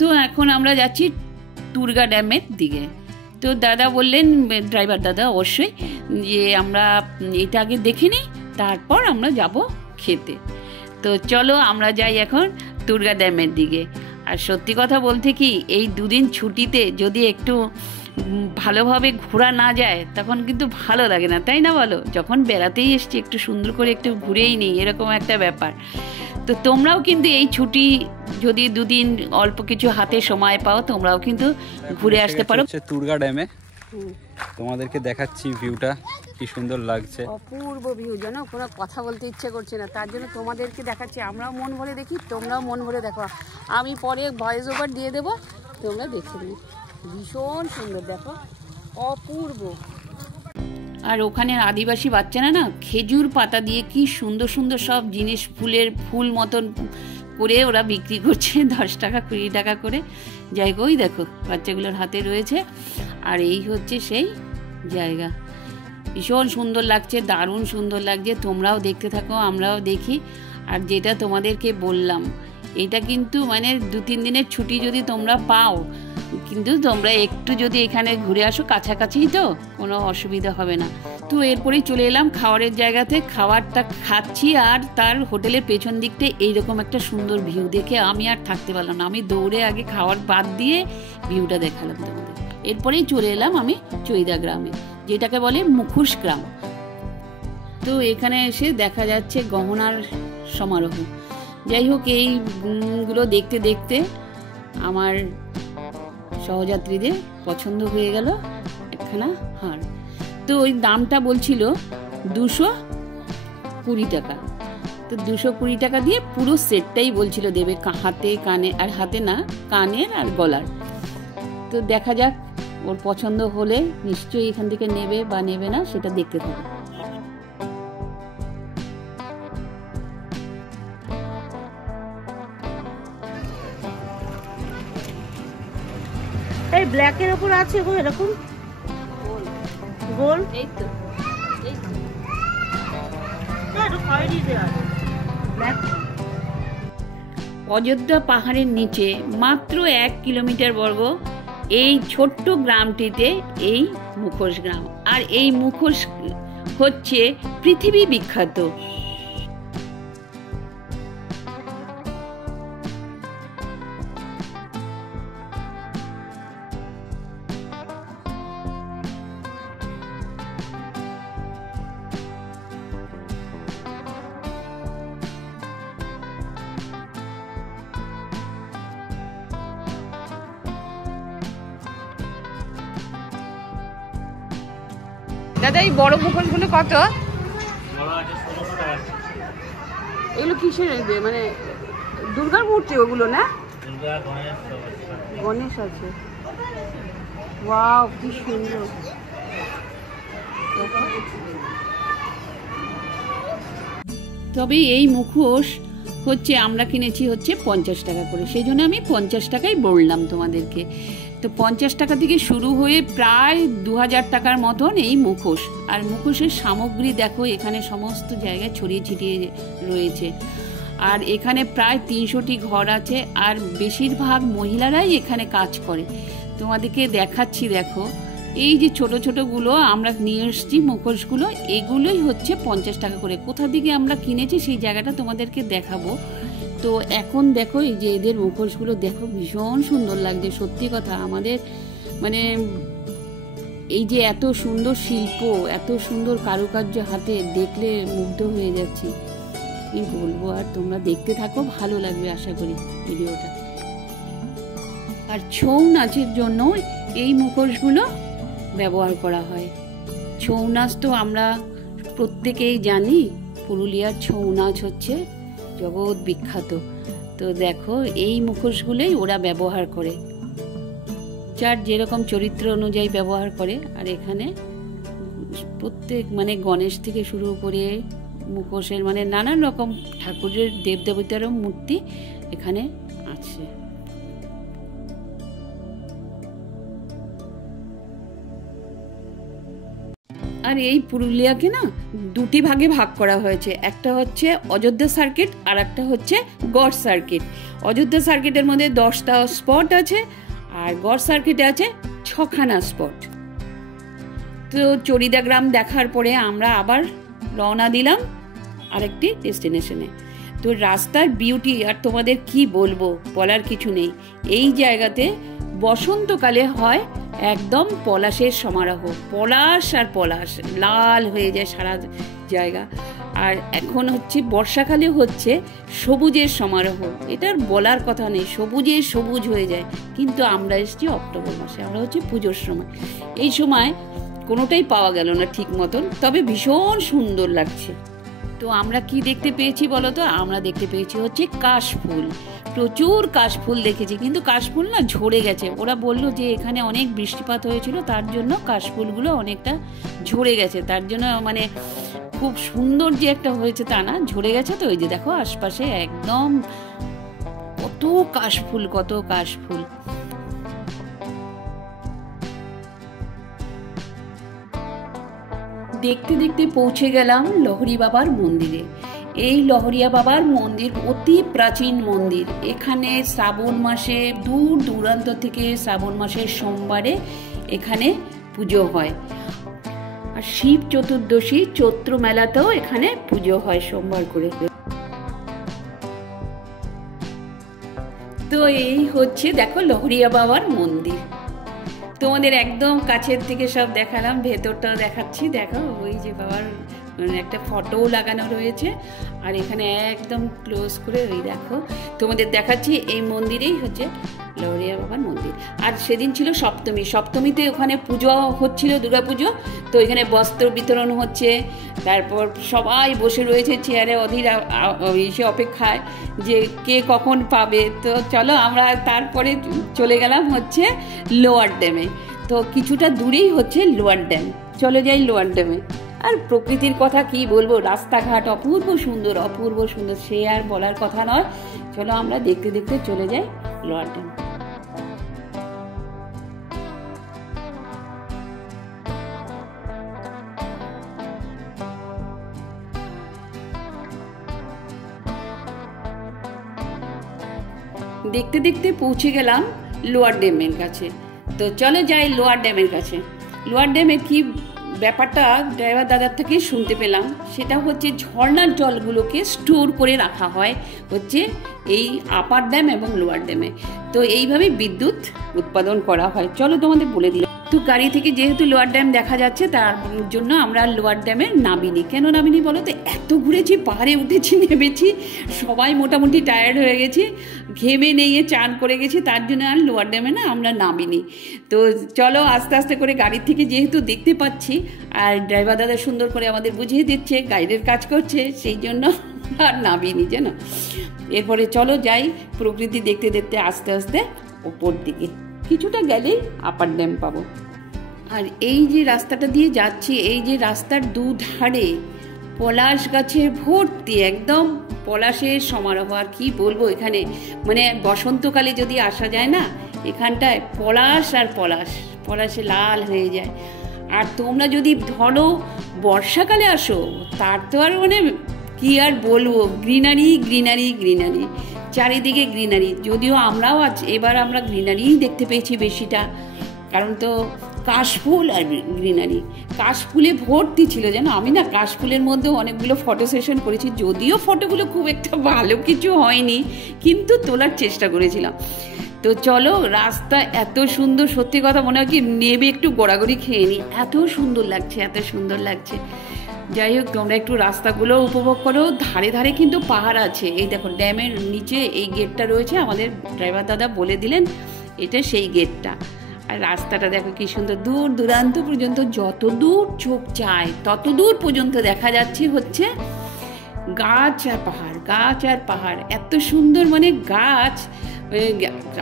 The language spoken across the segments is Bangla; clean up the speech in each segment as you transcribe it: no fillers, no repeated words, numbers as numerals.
তো এখন আমরা যাচ্ছি টুরগা ড্যামের দিকে। তো দাদা বললেন, ড্রাইভার দাদা অবশ্যই, যে আমরা এটা আগে দেখে নিই, তারপর আমরা যাব খেতে। তো চলো আমরা যাই এখন টুরগা ড্যামের দিকে। আর সত্যি কথা বলতে কি, এই দুদিন ছুটিতে যদি একটু ভালোভাবে ঘোরা না যায় তখন কিন্তু ভালো লাগে না, তাই না বলো? যখন বেড়াতেই এসছি একটু সুন্দর করে একটু ঘুরেই নিই, এরকম একটা ব্যাপার। তো তোমরাও কিন্তু এই ছুটি যদি দুদিন অল্প কিছু হাতে সময় পাও, তোমরাও কিন্তু ঘুরে আসতে পারো টুরগা ড্যামে। তোমাদেরকে দেখাচ্ছি ভিউটা, কি সুন্দর লাগছে, অপূর্ব ভিউ। যেন কোনো কথা বলতে ইচ্ছে করছে না, তার জন্য তোমাদেরকে দেখাচ্ছি। আমরাও মন ভরে দেখি, তোমরাও মন ভরে দেখো। আমি পরে ভয়েস ওভার দিয়ে দেবো, তোমরা দেখে নিই। ভীষণ সুন্দর, দেখো অপূর্ব। আর ওখানে আদিবাসী বাচ্চারা না খেজুর পাতা দিয়ে কি সুন্দর সুন্দর সব জিনিস, ফুল মতন করে ওরা বিক্রি করছে 10 টাকা 20 টাকা করে। যাই হোক, দেখো বাচ্চাগুলোর হাতে রয়েছে। আর এই হচ্ছে সেই জায়গা, ভীষণ সুন্দর লাগছে, দারুণ সুন্দর লাগছে। তোমরাও দেখতে থাকো, আমরাও দেখি। আর যেটা তোমাদেরকে বললাম, এটা কিন্তু মানে 2-3 দিনের ছুটি যদি তোমরা পাও, কিন্তু তোমরা একটু যদি এখানে ঘুরে আসো, কাছাকাছি তো কোনো অসুবিধা হবে না। তো এরপরেই চলে এলাম খাবারের জায়গাতে। খাবারটা খাচ্ছি, আর তার হোটেলের পেছন দিকটা এইরকম একটা সুন্দর ভিউ দেখে আমি আর থাকতে পারলাম না। আমি দৌড়ে আগে খাওয়ার বাদ দিয়ে ভিউটা দেখালাম তোমাদের। এরপরেই চলে এলাম আমি চৈদা গ্রামে, যেটাকে বলে মুখোশ গ্রাম। তো এখানে এসে দেখা যাচ্ছে গহনার সমারোহ। যাই হোক, এইগুলো দেখতে দেখতে আমার সহযাত্রীদের পছন্দ হয়ে গেল একখানা হার। তো ওই দামটা বলছিল 220 টাকা। তো 220 টাকা দিয়ে পুরো সেটটাই বলছিল দেবে, হাতে কানে, আর হাতে না, কানের আর গলার। তো দেখা যাক, ওর পছন্দ হলে নিশ্চয়ই এখান থেকে নেবে বা নেবে না, সেটা দেখতে থাকবে। এই ব্ল্যাকের উপর আছে গো এরকম গোল, এই তো অযোধ্যা পাহাড়ের নিচে মাত্র 1 কিলোমিটার বর্গ এই ছোট্ট গ্রামটিতে এই মুখোশ গ্রাম। আর এই মুখোশ হচ্ছে পৃথিবী বিখ্যাত। দাদা, এই বড় মুখোশগুলো কত? এগুলো কিসের, মানে দুর্গার মূর্তি ওগুলো না? গণেশ আছে। ওয়াও, কি সুন্দর। তবে এই মুখোশ হচ্ছে আমরা কিনেছি হচ্ছে 50 টাকা করে, সেই জন্য আমি 50 টাকাই বললাম তোমাদেরকে। তো 50 টাকা থেকে শুরু হয়ে প্রায় 2000 টাকার মতন এই মুখোশ। আর মুখোশের সামগ্রী দেখো, এখানে সমস্ত জায়গায় ছড়িয়ে ছিটিয়ে রয়েছে। আর এখানে প্রায় 300টি ঘর আছে, আর বেশিরভাগ মহিলারাই এখানে কাজ করে। তোমাদেরকে দেখাচ্ছি, দেখো এই যে ছোট ছোটগুলো আমরা নিয়ে এসছি মুখোশগুলো, এগুলোই হচ্ছে 50 টাকা করে। কোথা থেকে আমরা কিনেছি সেই জায়গাটা তোমাদেরকে দেখাবো। তো এখন দেখো এই যে এদের মুখোশগুলো দেখো, ভীষণ সুন্দর লাগছে। সত্যি কথা, আমাদের মানে এই যে এত সুন্দর শিল্প, এত সুন্দর কারুকার্য হাতে, দেখলে মুগ্ধ হয়ে যাচ্ছি। কি বলবো, আর তোমরা দেখতে থাকো, ভালো লাগবে আশা করি ভিডিওটা। আর ছৌ নাচের জন্য এই মুখোশগুলো ব্যবহার করা হয়। ছৌ নাচ তো আমরা প্রত্যেকেই জানি, পুরুলিয়ার ছৌ নাচ হচ্ছে জগৎ বিখ্যাত। তো দেখো এই মুখোশগুলোই ওরা ব্যবহার করে, যার যেরকম চরিত্র অনুযায়ী ব্যবহার করে। আর এখানে প্রত্যেক মানে গণেশ থেকে শুরু করে মুখোশের মানে নানান রকম ঠাকুরের দেবদেবতারও মূর্তি এখানে আছে। আর এই পুরুলিয়াকে না দুটি ভাগে ভাগ করা হয়েছে, একটা হচ্ছে অযোধ্যা সার্কিট আর একটা হচ্ছে গড় সার্কিট। অযোধ্যা সার্কিটের মধ্যে 10টা স্পট আছে, আর গড় সার্কিটে আছে 6খানা স্পট। তো চরিদা গ্রাম দেখার পরে আমরা আবার রওনা দিলাম আরেকটি ডেস্টিনেশনে। তো রাস্তার বিউটি আর তোমাদের কি বলবো, বলার কিছু নেই। এই জায়গাতে বসন্তকালে হয় একদম পলাশের সমারোহ, পলাশ আর পলাশ লাল হয়ে যায় সারা জায়গা। আর এখন হচ্ছে বর্ষাকালে হচ্ছে সবুজের সমারোহ, এটার বলার কথা নেই, সবুজে সবুজ হয়ে যায়। কিন্তু আমরা এসেছি অক্টোবর মাসে, আমরা হচ্ছে পুজোর সময়, এই সময় কোনোটাই পাওয়া গেল না ঠিক মতন, তবে ভীষণ সুন্দর লাগছে। তো আমরা কি দেখতে পেয়েছি বলো তো? আমরা দেখতে পেয়েছি হচ্ছে কাশফুল, প্রচুর কাশফুল দেখেছি, কিন্তু কাশফুল না ঝরে গেছে। ওরা বললো যে এখানে অনেক বৃষ্টিপাত হয়েছিল, তার জন্য কাশফুলগুলো অনেকটা ঝরে গেছে, তার জন্য মানে খুব সুন্দর যে একটা হয়েছে তা না, ঝরে গেছে। তো ওই যে দেখো আশপাশে একদম কত কাশফুল, কত কাশফুল। দেখতে দেখতে পৌঁছে গেলাম লহরি বাবার মন্দিরে। এই লহরিয়া বাবার মন্দির অতি প্রাচীন মন্দির। এখানে শ্রাবণ মাসে দূর দূরান্ত থেকে শ্রাবণ মাসের সোমবারে এখানে পুজো হয়, আর শিব চতুর্দশী চৈত্র মেলাতেও এখানে পুজো হয় সোমবার করে। তো এই হচ্ছে দেখো লহরিয়া বাবার মন্দির, তোমাদের একদম কাছের থেকে সব দেখালাম, ভেতরটাও দেখাচ্ছি। দেখো ওই যে বাবার একটা ফটোও লাগানো রয়েছে, আর এখানে একদম ক্লোজ করে ওই দেখো তোমাদের দেখাচ্ছি। এই মন্দিরেই হচ্ছে লহরিয়া বাবার মন্দির। আর সেদিন ছিল সপ্তমী, সপ্তমীতে ওখানে পুজো হচ্ছিল, দুর্গা পুজো। তো এখানে বস্ত্র বিতরণ হচ্ছে, তারপর সবাই বসে রয়েছে চেয়ারে অধীর এসে অপেক্ষায় যে কে কখন পাবে। তো চলো আমরা তারপরে চলে গেলাম হচ্ছে লোয়ার ড্যামে। তো কিছুটা দূরেই হচ্ছে লোয়ার ড্যাম, চলে যাই লোয়ার ড্যামে। আর প্রকৃতির কথা কি বলবো, রাস্তাঘাট অপূর্ব সুন্দর, অপূর্ব সুন্দর, সে আর বলার কথা নয়। চলো আমরা দেখতে দেখতে চলে যাই লোয়ার ড্যাম। দেখতে দেখতে পৌঁছে গেলাম লোয়ার ড্যামের কাছে। তো চলো যাই লোয়ার ড্যামের কাছে। লোয়ার ড্যামে কি ব্যাপারটা ড্রাইভার দাদার থেকে শুনতে পেলাম, সেটা হচ্ছে ঝর্ণার জলগুলোকে স্টোর করে রাখা হয় হচ্ছে এই আপার ড্যাম এবং লোয়ার ড্যামে। তো এইভাবে বিদ্যুৎ উৎপাদন করা হয়। চলো তোমাদের বলে দিলাম। তো গাড়ি থেকে যেহেতু লোয়ার ড্যাম দেখা যাচ্ছে, তার জন্য আমরা লোয়ার ড্যামে নামিনি। কেন নামিনি বলো তো? এত ঘুরেছি, পাহাড়ে উঠেছি, নেমেছি, সবাই মোটামুটি টায়ার্ড হয়ে গেছি, ঘেমে নিয়ে চান করে গেছি, তার জন্য আর লোয়ার ড্যামে না আমরা নামিনি। তো চলো আস্তে আস্তে করে গাড়ির থেকে যেহেতু দেখতে পাচ্ছি, আর ড্রাইভার দাদা সুন্দর করে আমাদের বুঝিয়ে দিচ্ছে, গাইডের কাজ করছে, সেই জন্য আর নামিনি জানো। এরপরে চলো যাই প্রকৃতি দেখতে দেখতে আস্তে আস্তে ওপর দিকে, কিছুটা গেলেই আপার ড্যাম পাবো। আর এই যে রাস্তাটা দিয়ে যাচ্ছি, এই যে রাস্তার দুধারে পলাশ গাছে ভর্তি, একদম পলাশের সমারোহ। আর কি বলবো, এখানে মানে বসন্তকালে যদি আসা যায় না, এখানটায় পলাশ আর পলাশ, পলাশে লাল হয়ে যায়। আর তোমরা যদি ধরো বর্ষাকালে আসো, তার তো আর মানে কি আর বলবো, গ্রিনারি গ্রিনারি গ্রিনারি, চারিদিকে গ্রিনারি। যদিও আমরাও এবার আমরা গ্রিনারিই দেখতে পেয়েছি বেশিটা, কারণ তো কাশফুল আর গ্রিনারি, কাশফুলে ভর্তি ছিল যেন। আমি না কাশফুলের মধ্যে অনেকগুলো ফটো সেশন করেছি, যদিও ফটোগুলো খুব একটা ভালো কিছু হয়নি, কিন্তু তোলার চেষ্টা করেছিলাম। তো চলো, রাস্তা এত সুন্দর, সত্যি কথা মনে হয় কি নেবে একটু গড়াগড়ি খেয়ে নিই, এত সুন্দর লাগছে, এত সুন্দর লাগছে। যাই হোক, তোমরা একটু রাস্তাগুলো উপভোগ করো। ধারে ধারে কিন্তু পাহাড় আছে। এই দেখো ড্যামের নিচে এই গেটটা রয়েছে, আমাদের ড্রাইভার দাদা বলে দিলেন এটা সেই গেটটা। আর রাস্তাটা দেখো কি সুন্দর, দূর দূরান্ত পর্যন্ত যত দূর চোখ চায় তত দূর পর্যন্ত দেখা যাচ্ছে হচ্ছে গাছ আর পাহাড়, গাছ আর পাহাড়, এত সুন্দর মানে গাছ।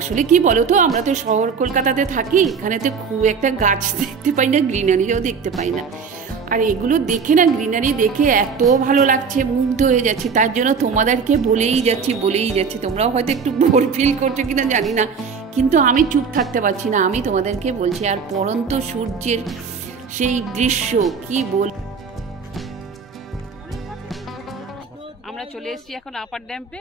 আসলে কি বলো তো, আমরা তো শহর কলকাতাতে থাকি, এখানে তো খুব একটা গাছ দেখতে পাই না, গ্রিনারিও দেখতে পাই না। আর এগুলো দেখে না, গ্রিনারি দেখে এত ভালো লাগছে, মুগ্ধ হয়ে যাচ্ছি। তার জন্য তোমাদেরকে বলেই যাচ্ছি। তোমরাও হয়তো একটু বোর ফিল করছো কিনা জানি না, কিন্তু আমি চুপ থাকতে পারছি না, আমি তোমাদেরকে বলছি। আর পড়ন্ত সূর্যের সেই দৃশ্য কি বল। আমরা চলে এসেছি এখন আপার ড্যাম্পে।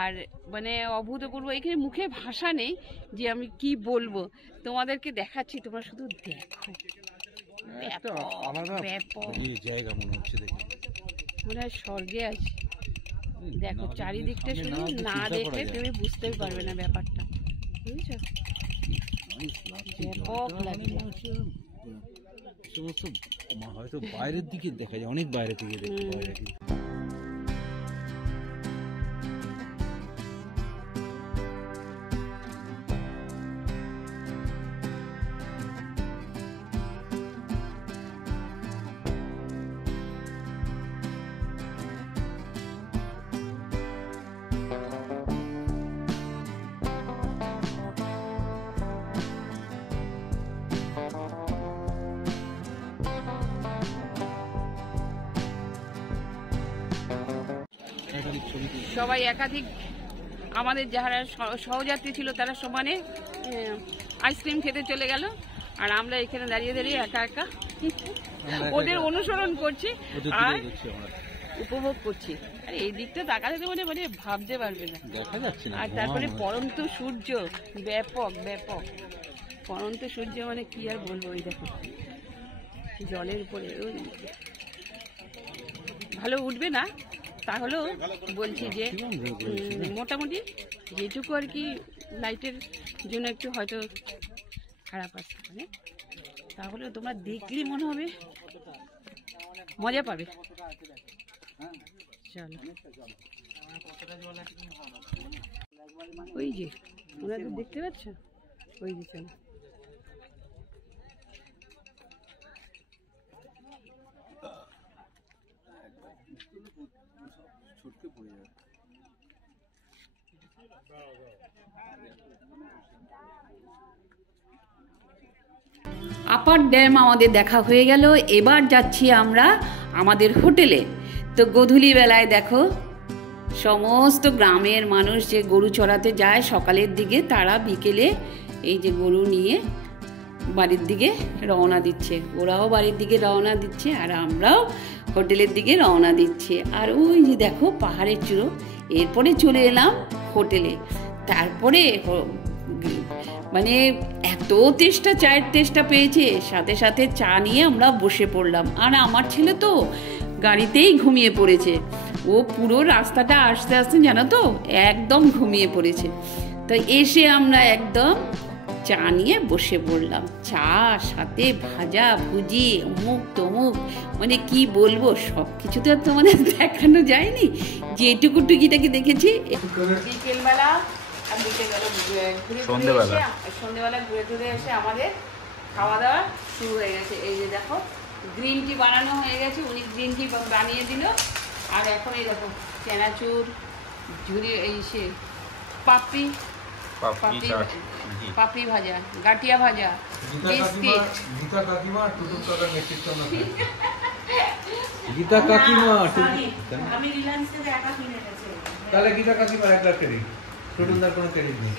আর মানে অভূতপূর্ব, এখানে মুখে ভাষা নেই যে আমি কি বলবো, তোমাদেরকে দেখাচ্ছি, তোমরা শুধু দেখো। জায়গা মনে হচ্ছে, দেখে মনে হয় স্বর্গে আছে। দেখো চারিদিকটা, শুধু না দেখলে তুমি বুঝতেই পারবে না ব্যাপারটা, বুঝছো? হয়তো বাইরের দিকে দেখা যায়, অনেক বাইরে থেকে দেখতে পাওয়া যায়। সবাই একাধিক, আমাদের যারা সহযাত্রী ছিল তারা সমানে আইসক্রিম খেতে চলে গেল, আর আমরা এখানে দাঁড়িয়ে দাঁড়িয়ে একা একা ওদের অনুসরণ করছি আর উপভোগ করছি। আর এই দিকটা তাকালে তো মানে মানে ভাবতে পারবে না, আর তারপরে পরন্ত সূর্য, ব্যাপক ব্যাপক পরন্ত সূর্য, মানে কি আর বলবো। ওই দেখো জলের উপরে, ভালো উঠবে না, তাহলেও বলছি যে মোটামুটি যেটুকু আর কি লাইটের জন্য একটু হয়তো খারাপ আসতে পারে, তাহলে তোমরা দেখলে মনে হবে মজা পাবে। চলো, ওই যে ওনাদের দেখতে পাচ্ছ, ওই যে চলো। আপার ড্যাম আমাদের দেখা হয়ে গেল। এবার যাচ্ছি আমরা আমাদের হোটেলে। তো গোধূলি বেলায় দেখো সমস্ত গ্রামের মানুষ যে গরু চড়াতে যায় সকালের দিকে, তারা বিকেলে এই যে গরু নিয়ে বাড়ির দিকে রওনা দিচ্ছে। ওরাও বাড়ির দিকে রওনা দিচ্ছে আর আমরাও হোটেলের দিকে রওনা দিচ্ছি। আর ওই যে দেখো পাহাড়ের চূড়ো। এরপরে চলে এলাম হোটেলে। তারপরে মানে এত তেষ্টা, চায়ের তেষ্টা পেয়েছে, সাথে সাথে চা নিয়ে আমরা বসে পড়লাম। আর আমার ছেলে তো গাড়িতেই ঘুমিয়ে পড়েছে, ও পুরো রাস্তাটা আসতে আসতে জানো তো একদম ঘুমিয়ে পড়েছে। তো এসে আমরা একদম চা নিয়ে বসে পড়লাম, চা সাথে ভাজা ভুজি অমুক তমুক, মানে কি বলবো, সব কিছু তো আর তোমাদের দেখানো যায়নি, যেটুকু টুকিটাকি দেখেছি। বিকেলবেলা আর সন্ধ্যেবেলা ঘুরে ঘুরে এসে আমাদের খাওয়া দাওয়া শুরু হয়ে গেছে। এই যে দেখো গ্রিন টি বানানো হয়ে গেছে, উনি গ্রিন টি বানিয়ে দিল। আর এখন এই দেখো চানাচুর, ঝুরি, এই সে পাপড়ি পাপড়ি ভাজা, গাটিয়া ভাজা, বিস্কিট। গীতা কাকিমা, আমি রিলায়েন্স থেকে একা কিনে এনেছি। তাহলে গীতা কাকিমার একটা ক্রেডিট, টুটুনদার কোনো ক্রেডিট নেই।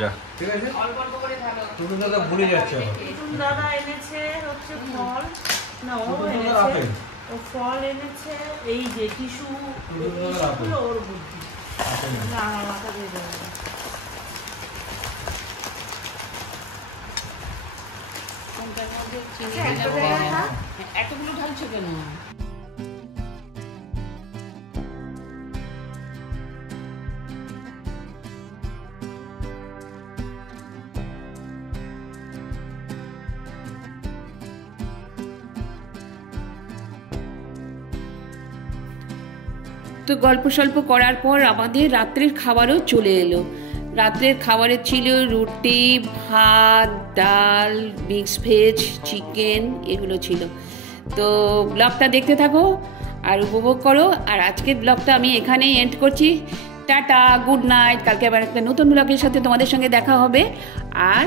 যা ঠিক আছে, অল্প অল্প করে ভালো। টুটুন দাদা ভুলে যাচ্ছে। টুটুন দাদা এনেছে হচ্ছে ফল, না ও এনেছে ও ফল এনেছে, এই যে টিস্যু, ওর বুদ্ধি না আমার মাথা দিয়ে দেবে। এতগুলো ঢালছো কেন? তো গল্প সল্প করার পর আমাদের রাত্রের খাবারও চলে এলো। রাত্রের খাবারে ছিল রুটি, ভাত, ডাল, মিক্স ভেজ, চিকেন, এগুলো ছিল। তো ব্লগটা দেখতে থাকো আর উপভোগ করো। আর আজকের ব্লগটা আমি এখানেই এন্ড করছি। Tata, good night. কালকে আবার একটা নতুন ব্লগের সাথে তোমাদের সঙ্গে দেখা হবে। আর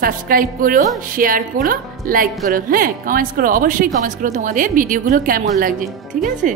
সাবস্ক্রাইব করো, শেয়ার করো, লাইক করো, হ্যাঁ কমেন্টস করো, অবশ্যই কমেন্টস করো তোমাদের ভিডিওগুলো কেমন লাগছে, ঠিক আছে?